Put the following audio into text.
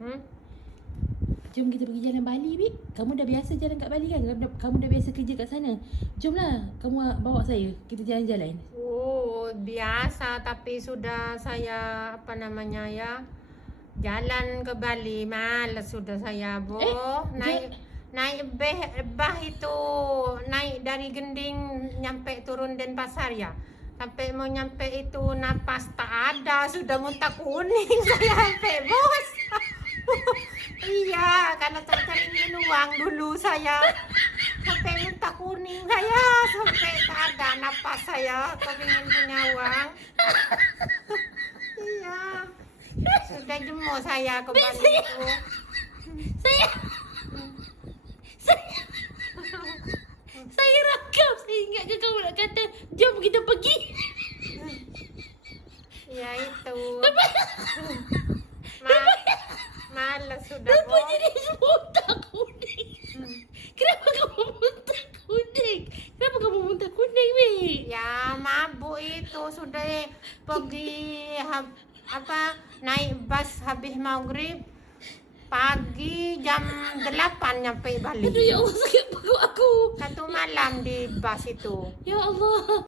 Jom kita pergi jalan Bali, Bik. Kamu dah biasa jalan kat Bali kan? Kamu dah biasa kerja kat sana. Jomlah, kamu bawa saya. Kita jalan-jalan. Oh, biasa. Tapi sudah saya, jalan ke Bali. Malas sudah saya, Bu. Naik bah itu. Naik dari Gending, nyampe turun Denpasar ya. Sampai mau nyampe itu, napas tak ada. Sudah muntah kuning saya sampai, Bos. Iya, karena cari uang dulu saya sampai muntah kuning saya, sampai tak ada napas saya, kepingin punya uang. Iya, sudah jemu saya ke Bali itu. Saya rakam. Saya ingat ke kamu nak kata, jom kita pergi. Ya itu. Malas sudah, Kenapa Bos. jadi muntah kuning? Kenapa kamu muntah kuning? Kenapa kamu muntah kuning, Bik? Ya mabuk itu sudah pergi naik bus habis maghrib pagi jam 8 nyampe Bali. Aduh, ya Allah, sakit perut aku. 1 malam di bus itu. Ya Allah.